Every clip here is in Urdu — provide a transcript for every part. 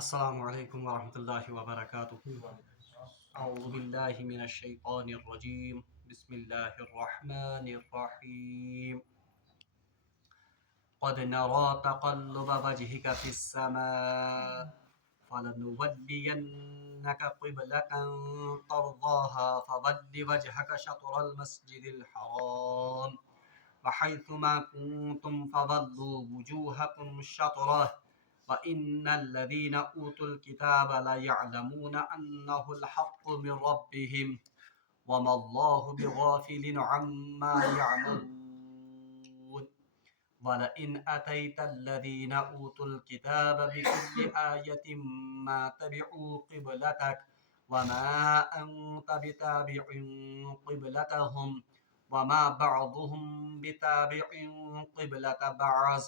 السلام علیکم ورحمۃ اللہ وبرکاتہ۔ اعوذ باللہ من الشیطان الرجیم، بسم اللہ الرحمن الرحیم۔ قد نرى تقلب وجهك في السماء فلنولينك قبلة ترضاها فول وجهك شطر المسجد الحرام وحيث ما كنتم فولوا وجوهكم شطره وإن الذين أوتوا الكتاب ليعلمون أنه الحق من ربهم وما الله بغافل عما يعملون ولئن أتيت الذين أوتوا الكتاب بكل آية ما تبعوا قبلتك وما أنت بتابع قبلتهم وما بعضهم بتابع قبلة بعض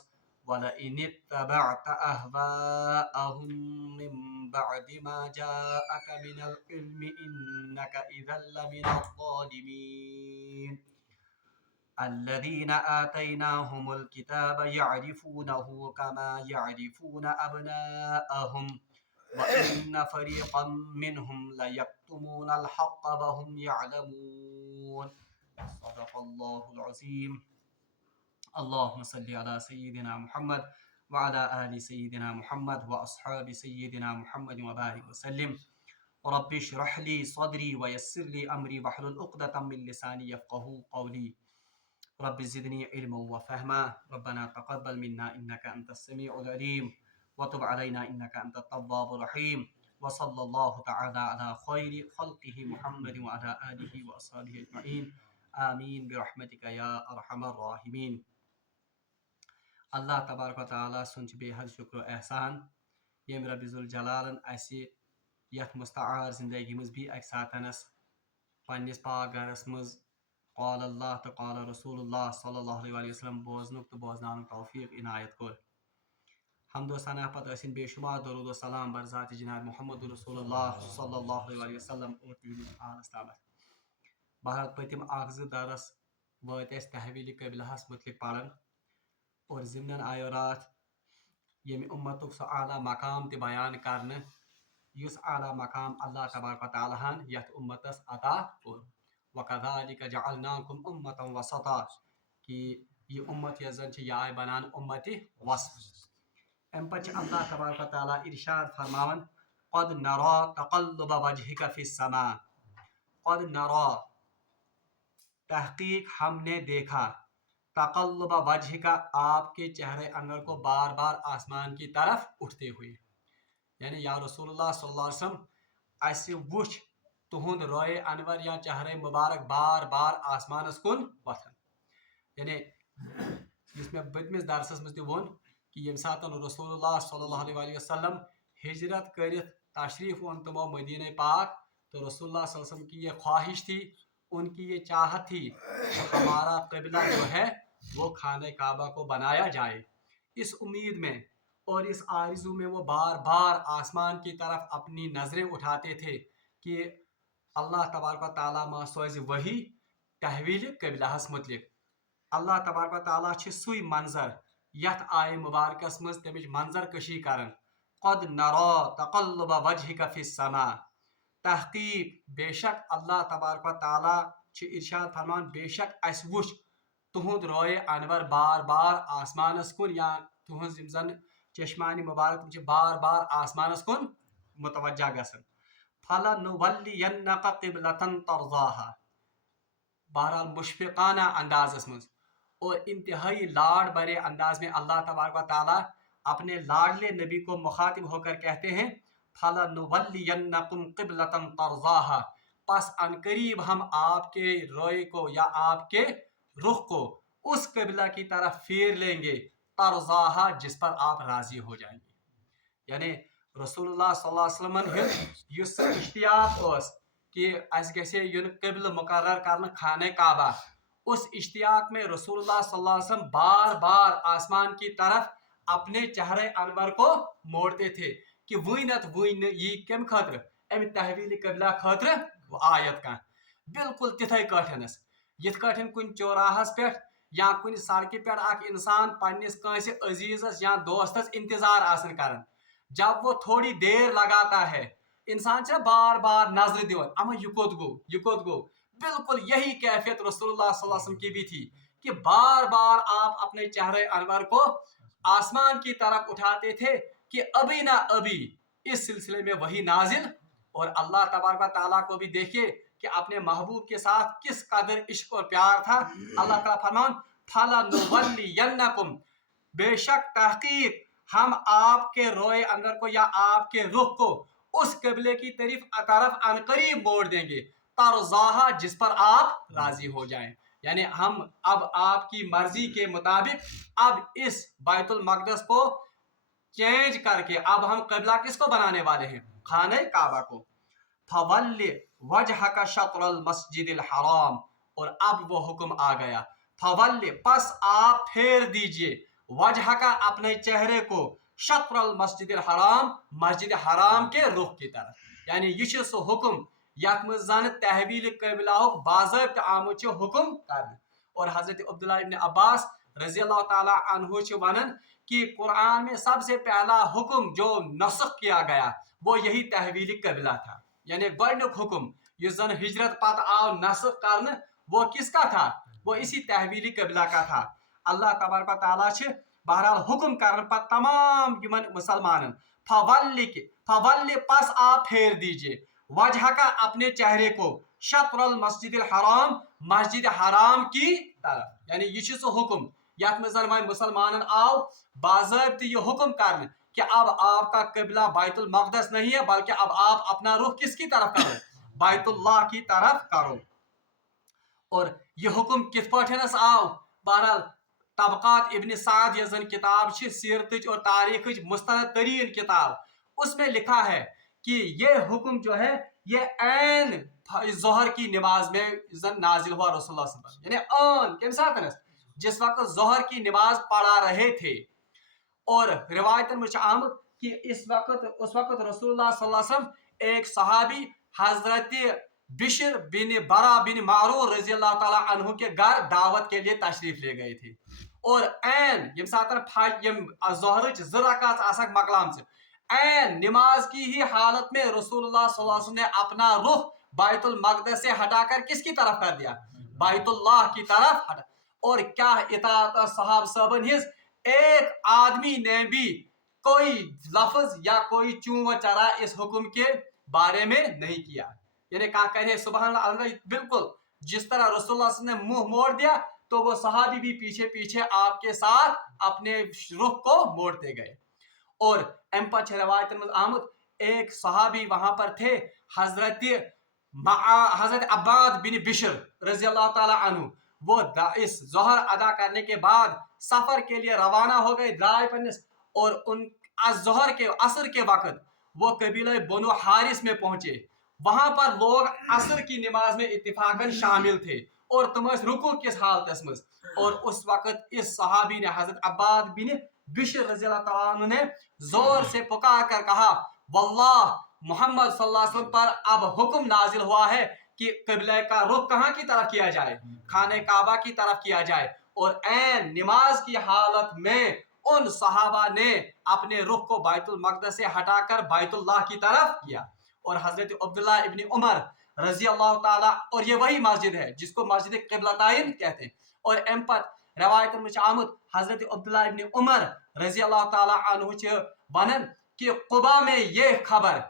وَلَئِنِ اتَّبَعْتَ أَهْوَاءَهُمْ مِنْ بَعْدِ مَا جَاءَكَ مِنَ الْعِلْمِ إِنَّكَ إِذًا لَمِنَ الظَّالِمِينَ الَّذِينَ آتَيْنَاهُمُ الْكِتَابَ يَعْرِفُونَهُ كَمَا يَعْرِفُونَ أَبْنَاءَهُمْ وَإِنَّ فَرِيقًا مِّنْهُمْ لَيَكْتُمُونَ الْحَقَّ وَهُمْ يَعْلَمُونَ صدق الله العظيم۔ اللهم صل على سيدنا محمد وعلى آل سيدنا محمد وأصحاب سيدنا محمد وبارك وسلم رب اشرح لي صدري ويسر لي أمري واحلل عقدة من لساني يفقهوا قولي رب زدني علما وفهما ربنا تقبل منا إنك أنت السميع العليم وتب علينا إنك أنت التواب الرحيم وصلى الله تعالى على خير خلقه محمد وعلى آله وأصحابه أجمعين آمين برحمتك يا أرحم الراحمين۔ اللہ تبارک و تعالیٰ سن بے حد شکر و احسان یم رب ذوالجلالن اسی یتھ مستعار زندگی مز بھی اک ساتنس پنس پاک گھرس مز قال اللہ تو قال رسول اللہ صلی اللہ علیہ وسلم بوزنک تو بوزنان توفیق عنایت کور۔ حمد و ثنا پتہ ٲسِن بے شمار درود و سلام بر ذات جناب محمد رسول اللہ صلی اللہ علیہ وسلم اور تہندس آلس تامتھ۔ بہرحال پتم اکھ زٕ درس وٲتۍ اَسہِ تحویل قبلہس متعلق پرن اور ضمن آیو رات یم امتک سہ اعلیٰ مقام تہ بیان کرنے یس اعلیٰ مقام اللہ تبارک و تعالیٰ ہن یتھ امتس عطا کور۔ وَكَذَلِكَ جَعَلْنَاكُمْ أُمَّةً وَسَطًا کہ یہ امت یس زن یہ آئے بنان امت وسط۔ ام پتہ اللہ تبارک و تعالیٰ ارشاد فرماون قد نرى تقلب وجهك في السماء، قد نرى تحقیق ہم نے دیکھا، تقلب وجہ کا آپ کے چہرے انور کو بار بار آسمان کی طرف اٹھتے ہوئے، یعنی یا رسول اللہ صلی اللہ علیہ وسلم اسی وچ تہند روئے انور یا چہرے مبارک بار بار آسمانس کن وتھن۔ یعنی جس میں بدمس درسس مز تہ ون کہ یم سات رسول اللہ صلی اللہ علیہ وسلم ہجرت کرت تشریف اون تمو مدینہ پاک تو رسول اللہ صلی اللہ علیہ وسلم کی یہ خواہش تھی، ان کی یہ چاہت تھی کہ ہمارا قبلہ جو ہے وہ خانہ کعبہ کو بنایا جائے۔ اس امید میں اور اس آرزو میں وہ بار بار آسمان کی طرف اپنی نظریں اٹھاتے تھے کہ اللہ تبارک و تعالیٰ ما سوز وحی تحویل قبلہس متعلق۔ اللہ تبارک و تعالیٰ چھ سوی منظر یتھ آئے مبارکس مز تمچ منظر کشی کرن قد نرى تقلب وجهك في السماء، تحقیق بے شک اللہ تبارک و تعالیٰ چھ ارشاد فرمان بے شک اس وچ تہند روئے انور بار بار آسمانس کن یا تہذ یم زن چشمان مبارک تم بار بار آسمانس کن متوجہ گژھن۔ فَلَنُوَلِّيَنَّكَ قِبْلَةً تَرْضَاهَا، بہرحال مشفقانہ اندازس مز اور انتہائی لاڑ برے انداز میں اللہ تبارک و تعالیٰ اپنے لاڈلے نبی کو مخاطب ہو کر کہتے ہیں فَلَنُوَلِّيَنَّكُمْ قِبْلَةً تَرْضَاهَا، پس عنقریب ہم آپ کے روئے کو یا آپ کے رخ کو اس قبلہ کی طرف پھیر لیں گے ترضاها جس پر آپ راضی ہو جائیں گے۔ یعنی رسول اللہ صلی اللہ علیہ وسلم یس اشتیاق اس کہ اس گژھِ یُن قبل مقرر کرنے خانہ کعبہ، اس اشتیاق میں رسول اللہ صلی اللہ علیہ وسلم بار بار آسمان کی طرف اپنے چہرے انور کو موڑتے تھے کہ وینت وین یہ کم خاطر ام تحویل قبلہ خاطر وہ آیت کان بالکل تتھے کاٹھنس یت کاٹھن کن چوراہس پہ یا کن سڑکہ پہ اخ انسان پنس کنس عزیزس یا دوستس انتظار آسن کرن جب وہ تھوڑی دیر لگاتا ہے انسان سے بار بار نظر دیون اما یہ کوت گو بالکل یہی کیفیت رسول اللہ صلی اللہ علیہ وسلم کی بھی تھی کہ بار بار آپ اپنے چہرے انور کو آسمان کی طرف اٹھاتے تھے کہ ابھی نہ ابھی اس سلسلے میں وہی نازل. اور اللہ تبارک و تعالیٰ کو بھی دیکھیے کہ اپنے محبوب کے ساتھ کس قدر عشق اور پیار تھا. اللہ تعالیٰ فرمان فَلَنُوَلِّيَنَّكُمْ بے شک تحقیق ہم آپ کے روئے انور کو یا آپ کے رخ کو اس قبلے کی طرف عنقریب موڑ دیں گے ترضاہا جس پر آپ راضی ہو جائیں. یعنی ہم اب آپ کی مرضی کے مطابق اب اس بیت المقدس کو چینج کر کے اب ہم قبلہ کس کو بنانے والے ہیں؟ خانہ کعبہ کو. فَوَلِّ وَجْهَكَ شَطْرَ الْمَسْجِدِ الْحَرَامِ اور اب وہ حکم آ گیا. فَوَلِّ پس آپ پھیر دیجئے وَجْهَكَ اپنے چہرے کو شطر المسجد الحرام مسجد حرام کے رخ کی طرف. یعنی یہ سو حکم یت مز زن تحویل قبلہ باضابطہ آمت حکم کرنے. اور حضرت عبداللہ ابن عباس رضی اللہ تعالیٰ عنہ ونن کہ قرآن میں سب سے پہلا حکم جو نسخ کیا گیا وہ یہی تحویل قبلہ تھا. یعنی گۄڈنیُک حکم یس زن ہجرت پتہ آو نسخ کرنے وہ کس کا تھا؟ وہ اسی تحویل قبلہ کا تھا. اللہ تبارک و تعالیٰ چھ بہرحال حکم کرنے پر تمام یمن مسلمان فَوَلِّ پس آپ پھیر دیجئے وجہ کا اپنے چہرے کو شطر المسجد الحرام مسجد حرام کی طرف. یعنی یہ سو حکم یت میں زن وۄنۍ مسلمان آو باضابطہ یہ حکم کرنے کہ اب آپ کا قبلہ بیت المقدس نہیں ہے بلکہ اب آپ اپنا رخ کس کی طرف کرو؟ بیت اللہ کی طرف کرو. اور یہ حکم کت پٲٹھۍ آو؟ بہرحال طبقات ابن سعد یہ زن کتاب چھ سیرتچ اور تاریخچ مستند ترین کتاب اس میں لکھا ہے کہ یہ حکم جو ہے یہ عین ظہر کی نماز میں زن نازل ہوا رسول اللہ صلی اللہ علیہ وسلم. یعنی آن کم ساتھ جس وقت ظہر کی نماز پڑھا رہے تھے. اور روایتن میں آمد کہ اس وقت رسول اللہ صلی اللہ علیہ وسلم ایک صحابی حضرت بشر بن برا بن معرور رضی اللہ تعالیٰ عنہ کے گھر دعوت کے لیے تشریف لے گئے تھے. اور عین یم ساتن ظہرچ زرکات آسک مقلام سے عین نماز کی ہی حالت میں رسول اللہ صلی اللہ علیہ وسلم نے اپنا رخ بیت المقدس سے ہٹا کر کس کی طرف کر دیا؟ بیت اللہ کی طرف ہٹا. اور کیا اطاعت صحاب صاحبن ہز ایک آدمی نے بھی کوئی لفظ یا کوئی چون و چرا اس حکم کے بارے میں نہیں کیا. یعنی کہا کہے سبحان اللہ بالکل جس طرح رسول اللہ صلی اللہ علیہ وسلم نے منہ موڑ دیا تو وہ صحابی بھی پیچھے پیچھے آپ کے ساتھ اپنے رخ کو موڑتے گئے. اور ام پچ روایت میں آمد ایک صحابی وہاں پر تھے حضرت عباد بن بشر رضی اللہ تعالیٰ عنہ. وہ اس ظہر ادا کرنے کے بعد سفر کے لیے روانہ ہو گئے درائے پنس. اور ان ظہر کے عصر کے وقت وہ قبیلہ بنو حارث میں پہنچے. وہاں پر لوگ عصر کی نماز میں اتفاقاً شامل تھے اور تم رکوع کس حالت میں. اور اس وقت اس صحابی نے حضرت عباد بن بشر رضی اللہ تعالیٰ عنہ نے زور سے پکار کر کہا واللہ محمد صلی اللہ علیہ وسلم پر اب حکم نازل ہوا ہے کہ قبلہ کا رخ کہاں کی طرف کیا جائے؟ خانہ کعبہ کی طرف کیا جائے. اور عین نماز کی حالت میں ان صحابہ نے اپنے رخ کو بیت المقدس سے ہٹا کر بیت اللہ کی طرف کیا. اور حضرت عبداللہ ابن عمر رضی اللہ تعالیٰ اور یہ وہی مسجد ہے جس کو مسجد قبلتین کہتے ہیں. اور ام پر روایت میں آمد حضرت عبداللہ ابن عمر رضی اللہ تعالیٰ عنہ چھ ونن کہ قبا میں یہ خبر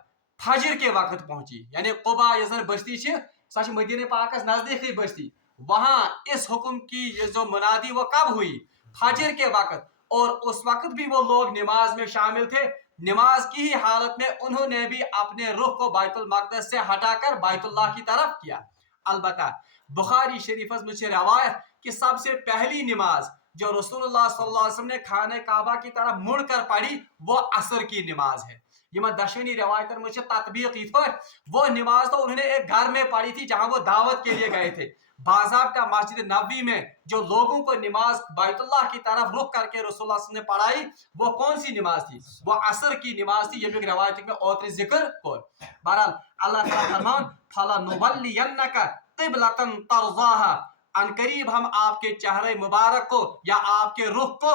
فجر کے وقت پہنچی. یعنی قبا یہ زن بستی چھ سچ مدینہ پاکس نزدیکی بستی وہاں اس حکم کی یہ جو منادی وہ کب ہوئی؟ فجر کے وقت. اور اس وقت بھی وہ لوگ نماز میں شامل تھے. نماز کی ہی حالت میں انہوں نے بھی اپنے رخ کو بیت المقدس سے ہٹا کر بیت اللہ کی طرف کیا. البتہ بخاری شریف میں روایت کہ سب سے پہلی نماز جو رسول اللہ صلی اللہ علیہ وسلم نے خانہ کعبہ کی طرف مڑ کر پڑھی وہ عصر کی نماز ہے. یہ دشنی روایت میں تطبیق اس پر وہ نماز تو انہوں نے ایک گھر میں پڑھی تھی جہاں وہ دعوت کے لیے گئے تھے. باضابطہ مسجد نبوی میں جو لوگوں کو نماز بیت اللہ کی طرف رخ کر کے رسول اللہ صلی اللہ علیہ وسلم نے پڑھائی وہ کون سی نماز تھی؟ وہ عصر کی نماز تھی. یہ بھی روایت میں اوتر ذکر کو. بہرحال اللہ تعالیٰ فرمان فَلَنُوَلِّيَنَّكَ قِبْلَةً تَرْضَاهَا ان قریب ہم آپ کے چہرے مبارک کو یا آپ کے رخ کو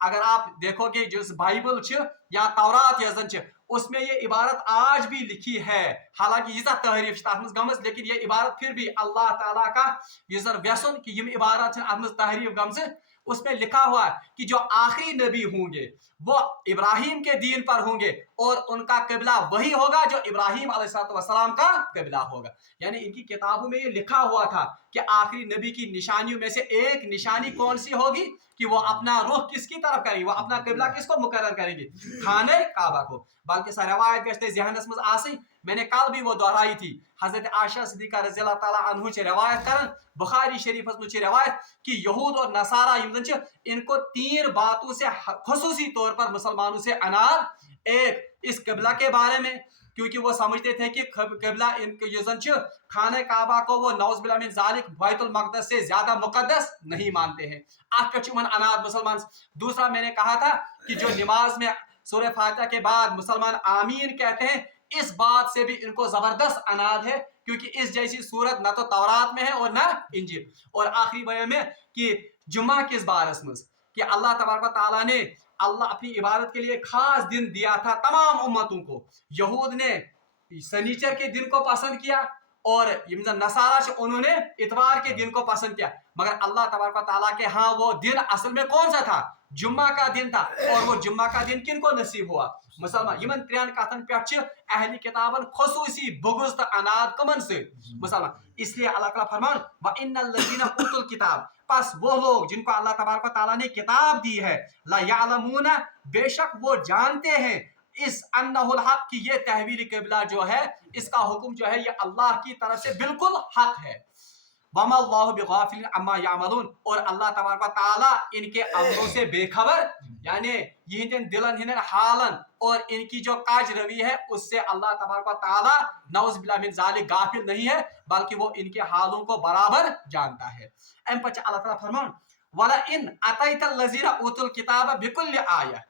اگر آپ دیکھو گے جو بائبل یا تورات یزن اس میں یہ عبارت آج بھی لکھی ہے، حالانکہ یہ تحریف گمز، لیکن یہ عبارت پھر بھی اللہ تعالیٰ کا یہ ویسن کہ یہ عبارت تحریف گمز، اس میں لکھا ہوا ہے کہ جو آخری نبی ہوں گے وہ ابراہیم کے دین پر ہوں گے اور ان کا قبلہ وہی ہوگا جو ابراہیم علیہ السلام کا قبلہ ہوگا. یعنی ان کی کتابوں میں یہ لکھا ہوا تھا کہ آخری نبی کی نشانیوں میں سے ایک نشانی کون سی ہوگی کہ وہ اپنا رخ کس کی طرف کریں گے، وہ اپنا قبلہ کس کو مقرر کریں گے، خانہ کعبہ کو. بلکہ سا روایت گژھِ ذہنس مز آسن، میں نے کل بھی وہ دہرائی تھی. حضرت عائشہ صدیقہ رضی اللہ تعالیٰ عنہ چھ روایت کرن، بخاری شریف میں روایت کہ یہود اور نصارہ ان کو 3 باتوں سے خصوصی طور پر مسلمانوں سے عناد. ایک اس قبلہ کے بارے میں، کیونکہ وہ سمجھتے تھے کہ قبلہ ان کے خانہ کعبہ کو وہ نعوذ باللہ من ذالک بیت المقدس سے زیادہ مقدس نہیں مانتے ہیں. عناد مسلمان. دوسرا میں نے کہا تھا کہ جو نماز میں سورہ فاتحہ کے بعد مسلمان آمین کہتے ہیں، اس بات سے بھی ان کو زبردست عناد ہے، کیونکہ اس جیسی صورت نہ تو تورات میں ہے اور نہ انجیل. اور آخری بیان میں کہ جمعہ کس بارس میں کہ اللہ تبارک و تعالیٰ نے اپنی عبادت کے لیے خاص دن دیا تھا تمام امتوں کو. یہود نے سنیچر کے دن کو پسند کیا اور نصارہ انہوں نے اتوار کے دن کو پسند کیا، مگر اللہ تبارک و تعالیٰ کے ہاں وہ دن اصل میں کون سا تھا؟ جمعہ کا دن تھا. اور وہ جمعہ کا دن کن کو نصیب ہوا؟ مسلمان. یمن 3 کتن پہ اہل کتابن خصوصی بغض تو عناد کمن سے مسلمان. اس لیے اللہ تعالیٰ فرمان وَإِنَّ الَّذِينَ أُوتُوا الْكِتَابَ، پس وہ لوگ جن کو اللہ تبارک و تعالیٰ نے کتاب دی ہے، لا یعلمون، بے شک وہ جانتے ہیں، اس انہ الحق، کی یہ تحویل قبلہ جو ہے، اس کا حکم جو ہے یہ اللہ کی طرف سے بالکل حق ہے. وما اللہ بغافل عما یعملون، اور اللہ تبارک و تعالیٰ ان کے عملوں سے بے خبر، یعنی یہ دلن ہنن حالن اور ان کی جو کاج روی ہے اس سے اللہ تبارک و تعالیٰ نعوذ باللہ من ذالک غافل نہیں ہے، بلکہ وہ ان کے حالوں کو برابر جانتا ہے. ام پچ اللہ تعالیٰ فرمان وَلَئِنْ أَتَيْتَ الَّذِينَ أُوتُوا الْكِتَابَ بِكُلِّ آیَةٍ،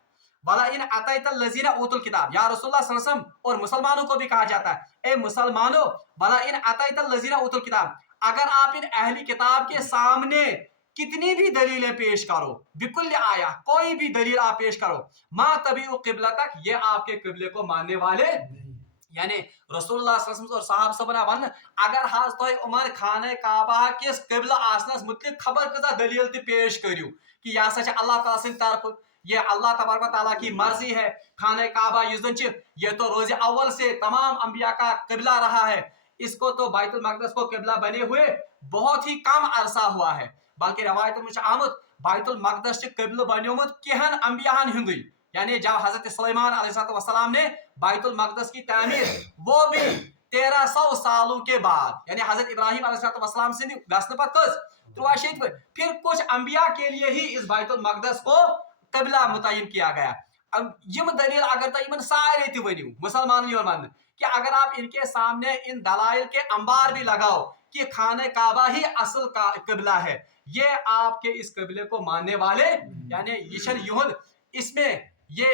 وَلَئِنْ أَتَيْتَ الَّذِينَ أُوتُوا الْكِتَابَ، یا رسول اللہ صلی اللہ علیہ وسلم، اور مسلمانوں کو بھی کہا جاتا ہے اے مسلمانوں، وَلَئِنْ أَتَيْتَ الَّذِينَ أُوتُوا الْكِتَابَ، اگر آپ ان اہلی کتاب کے سامنے کتنی بھی دلیلیں پیش کرو، بکل آیا، کوئی بھی دلیل آپ پیش کرو، ما تبعوا قبلتک، یہ آپ کے قبلے کو ماننے والے، یعنی رسول اللہ صلی اللہ علیہ وسلم اور صحابہ سبنا ون اگر حاض تو عمر خانہ کعبہ کس قبلہ آسنس متعلق خبر کتا دلیل تی پیش کریو کہ یہ سا اللہ تعالیٰ سن طرف، یہ اللہ تبارک و تعالیٰ کی مرضی ہے. خانہ کعبہ یہ تو روز اول سے تمام انبیاء کا قبلہ رہا ہے، اس کو تو بیت المقدس کو قبلہ بنے ہوئے بہت ہی کم عرصہ ہوا ہے، بلکہ روایت میں آمد بیت المقدس سے قبل بنیومت کہن انبیاء ہندوی، یعنی جب حضرت سلیمان علیہ السلام نے بیت المقدس کی تعمیر، وہ بھی 1300 سالوں کے بعد، یعنی حضرت ابراہیم علیہ السلام سے گسن پر کس 63 پر، پھر کچھ انبیاء کے لیے ہی اس بیت المقدس کو قبلہ متعین کیا گیا. یم دلیل اگر تو ان سارے تہ ونیو مسلمان یون مان کہ اگر آپ ان کے سامنے ان دلائل کے انبار بھی لگاؤ کہ خانہ کعبہ ہی اصل کا قبلہ ہے، یہ آپ کے اس قبلے کو ماننے والے، یعنی یشن یہود اس میں یہ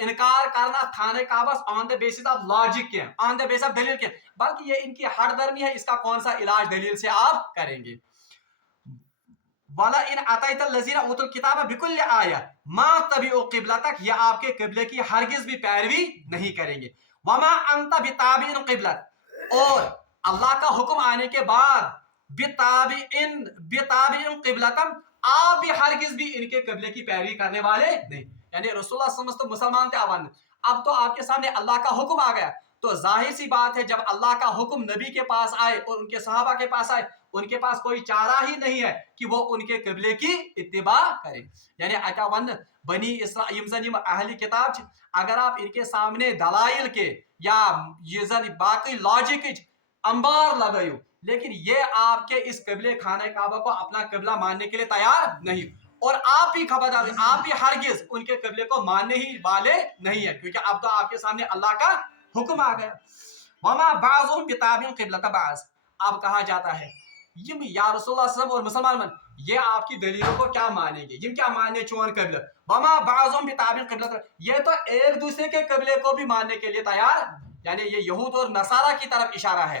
انکار کرنا خانہ کعبہ آن دا بیسس آف لاجک کے، آن دا بیس آف دلیل کے، بلکہ یہ ان کی ہٹ درمی ہے، اس کا کون سا علاج دلیل سے آپ کریں گے. وَلَئِنْ أَتَيْتَ الَّذِينَ أُوتُوا الْكِتَابَ بِكُلِّ آیَةٍ مَا تَبِعُوا قِبْلَتَكَ، یہ آپ کے قبلے کی ہرگز بھی پیروی نہیں کریں گے. وَمَا أَنْتَ بِتَابِعٍ قِبْلَتَ، اور اللہ کا حکم آنے کے بعد بِتَابِعٍ قِبْلَتَمْ، آپ بھی ہرگز بھی ان کے قبلے کی پیروی کرنے والے نہیں. یعنی رسول اللہ صلی اللہ علیہ وسلم مسلمان تھے، اب تو آپ کے سامنے اللہ کا حکم آ گیا، تو ظاہر سی بات ہے جب اللہ کا حکم نبی کے پاس آئے اور ان کے صحابہ کے پاس آئے، ان کے پاس کوئی چارہ ہی نہیں ہے کہ وہ ان کے قبلے کی اتباع کریں. یعنی اکا ون بنی اسرائیل اہلی کتاب، اگر آپ ان کے سامنے دلائل کے یا یہ باقی لاجک انبار لگائیو، لیکن یہ آپ کے اس قبلے خانہ کعبہ کو اپنا قبلہ ماننے کے لیے تیار نہیں، اور آپ بھی خبردار، آپ بھی ہرگز ان کے قبلے کو ماننے ہی والے نہیں ہیں، کیونکہ اب تو آپ کے سامنے اللہ کا حکم آ گیا. وما بعضهم بتابع قبلۃ بعض، اب کہا جاتا ہے یم یا رسول اللہ صلی اللہ علیہ وسلم اور مسلمان یہ آپ کی دلیلوں کو کیا مانیں گے، یم کیا ماننے چون قبلہ. وما بعضهم بتابع قبلۃ، یہ تو ایک دوسرے کے قبلے کو بھی ماننے کے لیے تیار، یعنی یہ یہود اور نصارہ کی طرف اشارہ ہے.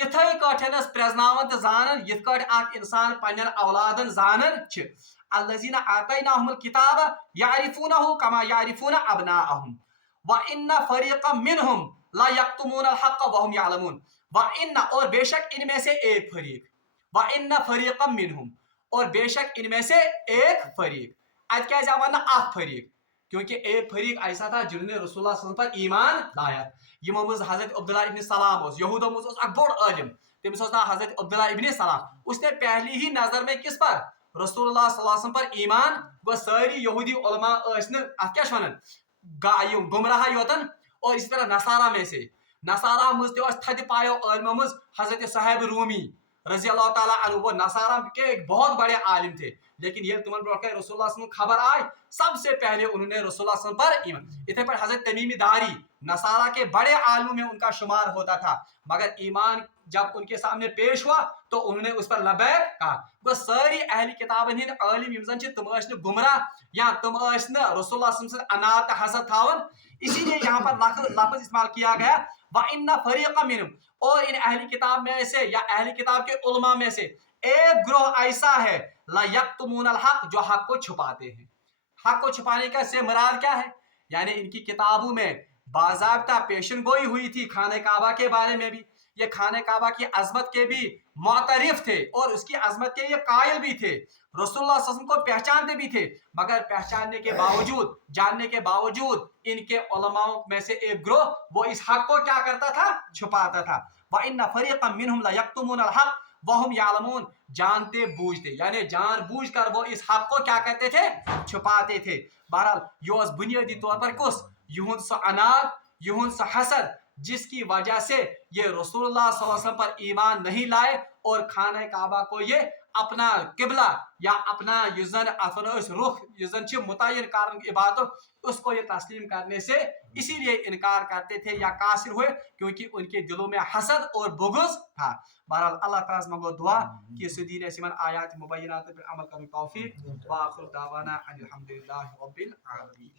تتھے کٹھنس پرزناون تو زانن یت کٹ اخ انسان پنن اولادن زانن چھ الذين آتيناهم الكتاب يعرفونه كما يعرفون ابناءهم وان فريقا منهم لا يكتمون الحق وهم يعلمون وان اور بے شک ان میں سے ایک فریق وان فريقا منهم اور بے شک ان میں سے ایک فریق ات کیا ون اخ فریق کیونکہ ایک فریق ایسا تھا جنہوں نے رسول اللہ صلی اللہ علیہ وسلم پر ایمان لایا یمو مز حضرت عبداللہ ابن سلام اس یہودوں مز اک بوڑ عالم تمس نام حضرت عبداللہ ابن سلام اس نے پہلی ہی نظر میں کس پر رسول اللہ صلی اللہ علیہ وسلم پر ایمان گو ساری یہودی علماء ات کیا ون گمراہ یوتن اور اسی طرح نصارہ میں سے نصارہ مز تھد پایو علموں مز حضرت صہیب رومی رضی اللہ تعالیٰ عنہ وہ نصارہ کے ایک بہت بڑے عالم تھے لیکن یہ تمہن برو رسول اللہ صلی اللہ علیہ وسلم خبر آئی سب سے پہلے انہوں نے رسول اللہ صلی اللہ علیہ وسلم پر ایمان اتنے پر حضرت تمیم داری نصارہ کے بڑے عالموں میں ان کا شمار ہوتا تھا مگر ایمان جب ان کے سامنے پیش ہوا تو انہوں نے اس پر لبیک کہا وہ ساری اہل کتابن ہند عالم یمزن چھ تم ٲسۍ نہٕ گمراہ یا تم ٲسۍ نہٕ رسول اللہ صلی اللہ علیہ وسلم انا تہ حسد تھاون اسی لیے یہاں پر لفظ استعمال کیا گیا وَإِنَّ فَرِيقًا مِّنْهُمْ اور ان اہل کتاب میں سے یا اہل کتاب کے علماء میں سے ایک گروہ ایسا ہے لا یکتمون الحق جو حق کو چھپاتے ہیں حق کو چھپانے کا سے مراد کیا ہے یعنی ان کی کتابوں میں باضابطہ پیشن گوئی ہوئی تھی خانہ کعبہ کے بارے میں بھی یہ خانہ کعبہ کی عظمت کے بھی معترف تھے اور اس کی عظمت کے یہ قائل بھی تھے رسول اللہ صلی اللہ علیہ وسلم کو پہچانتے بھی تھے مگر پہچاننے کے باوجود جاننے کے باوجود ان کے علماء میں سے ایک گروہ وہ اس حق کو کیا کرتا تھا چھپاتا تھا وَإِنَّ فَرِيقًا مِّنْهُمْ لَيَكْتُمُونَ الْحَقَّ وَهُمْ يَعْلَمُونَ جانتے بوجھتے یعنی جان بوجھ کر وہ اس حق کو کیا کرتے تھے چھپاتے تھے بہرحال یہ بنیادی طور پر کس یہند سو اناد یہند سو حسد جس کی وجہ سے یہ رسول اللہ صلی اللہ علیہ وسلم پر ایمان نہیں لائے اور خانہ کعبہ کو یہ اپنا قبلہ یا اپنا یزن رخ یزن متعین کارن عبادت اس کو یہ تسلیم کرنے سے اسی لیے انکار کرتے تھے یا قاصر ہوئے کیونکہ ان کے دلوں میں حسد اور بغض تھا بہرحال اللہ تعالیٰ سے مانگو دعا کہ اس دین سمن آیات مبینات پر عمل کرنے توفیق وآخر دعوانا الحمدللہ رب العالمین.